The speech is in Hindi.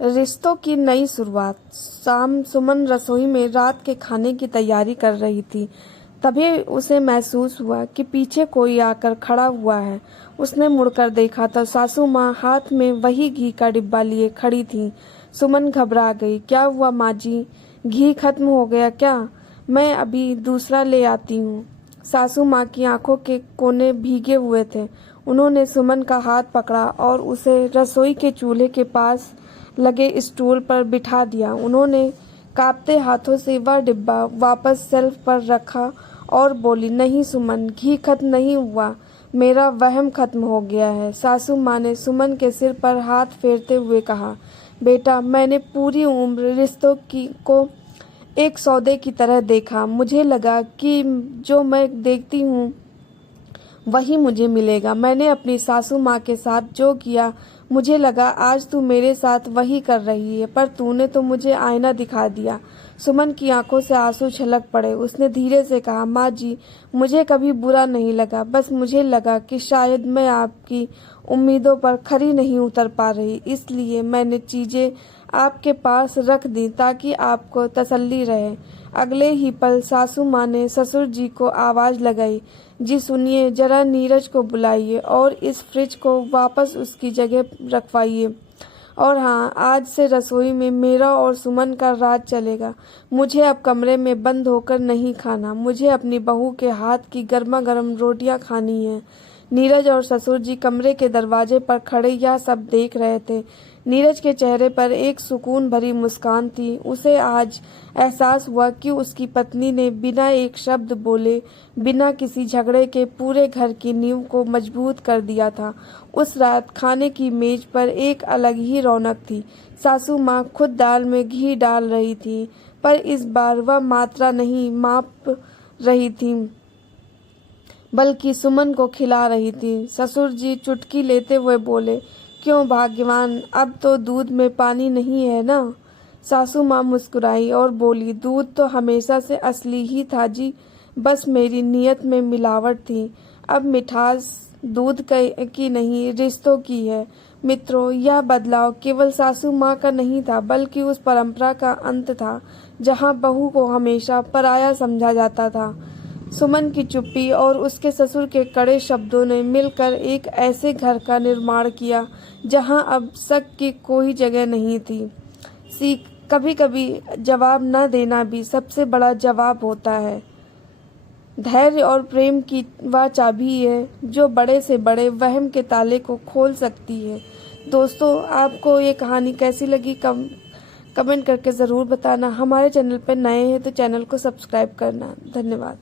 रिश्तों की नई शुरुआत। शाम सुमन रसोई में रात के खाने की तैयारी कर रही थी। तभी उसे महसूस हुआ कि पीछे कोई आकर खड़ा हुआ है। उसने मुड़कर देखा तो सासू माँ हाथ में वही घी का डिब्बा लिए खड़ी थी। सुमन घबरा गई। क्या हुआ माँ जी? घी खत्म हो गया क्या? मैं अभी दूसरा ले आती हूँ। सासू माँ की आंखों के कोने भीगे हुए थे। उन्होंने सुमन का हाथ पकड़ा और उसे रसोई के चूल्हे के पास लगे स्टूल पर बिठा दिया। उन्होंने कांपते हाथों से वह डिब्बा वापस शेल्फ पर रखा और बोली, नहीं सुमन, घी खत्म नहीं हुआ, मेरा वहम खत्म हो गया है। सासू माँ ने सुमन के सिर पर हाथ फेरते हुए कहा, बेटा, मैंने पूरी उम्र रिश्तों को एक सौदे की तरह देखा। मुझे लगा कि जो मैं देखती हूँ वही मुझे मिलेगा। मैंने अपनी सासू माँ के साथ जो किया, मुझे लगा आज तू मेरे साथ वही कर रही है, पर तूने तो मुझे आईना दिखा दिया। सुमन की आंखों से आंसू छलक पड़े। उसने धीरे से कहा, माँ जी, मुझे कभी बुरा नहीं लगा, बस मुझे लगा कि शायद मैं आपकी उम्मीदों पर खरी नहीं उतर पा रही, इसलिए मैंने चीजें आपके पास रख दी ताकि आपको तसल्ली रहे। अगले ही पल सासू माँ ने ससुर जी को आवाज लगाई, जी सुनिए, जरा नीरज को बुलाइए और इस फ्रिज को वापस उसकी जगह रखवाइए। और हाँ, आज से रसोई में मेरा और सुमन का राज चलेगा। मुझे अब कमरे में बंद होकर नहीं खाना, मुझे अपनी बहू के हाथ की गर्मा गर्म रोटियां खानी है। नीरज और ससुर जी कमरे के दरवाजे पर खड़े यह सब देख रहे थे। नीरज के चेहरे पर एक सुकून भरी मुस्कान थी। उसे आज एहसास हुआ कि उसकी पत्नी ने बिना एक शब्द बोले, बिना किसी झगड़े के पूरे घर की नींव को मजबूत कर दिया था। उस रात खाने की मेज पर एक अलग ही रौनक थी। सासू माँ खुद दाल में घी डाल रही थी, पर इस बार वह मात्रा नहीं माप रही थी, बल्कि सुमन को खिला रही थी। ससुर जी चुटकी लेते हुए बोले, क्यों भाग्यवान, अब तो दूध में पानी नहीं है ना? सासू माँ मुस्कुराई और बोली, दूध तो हमेशा से असली ही था जी, बस मेरी नीयत में मिलावट थी। अब मिठास दूध की नहीं, रिश्तों की है। मित्रों, यह बदलाव केवल सासू माँ का नहीं था, बल्कि उस परंपरा का अंत था जहाँ बहू को हमेशा पराया समझा जाता था। सुमन की चुप्पी और उसके ससुर के कड़े शब्दों ने मिलकर एक ऐसे घर का निर्माण किया जहां अब शक की कोई जगह नहीं थी। सीख, कभी कभी जवाब न देना भी सबसे बड़ा जवाब होता है। धैर्य और प्रेम की वह चाबी है जो बड़े से बड़े वहम के ताले को खोल सकती है। दोस्तों, आपको ये कहानी कैसी लगी कमेंट करके ज़रूर बताना। हमारे चैनल पर नए हैं तो चैनल को सब्सक्राइब करना। धन्यवाद।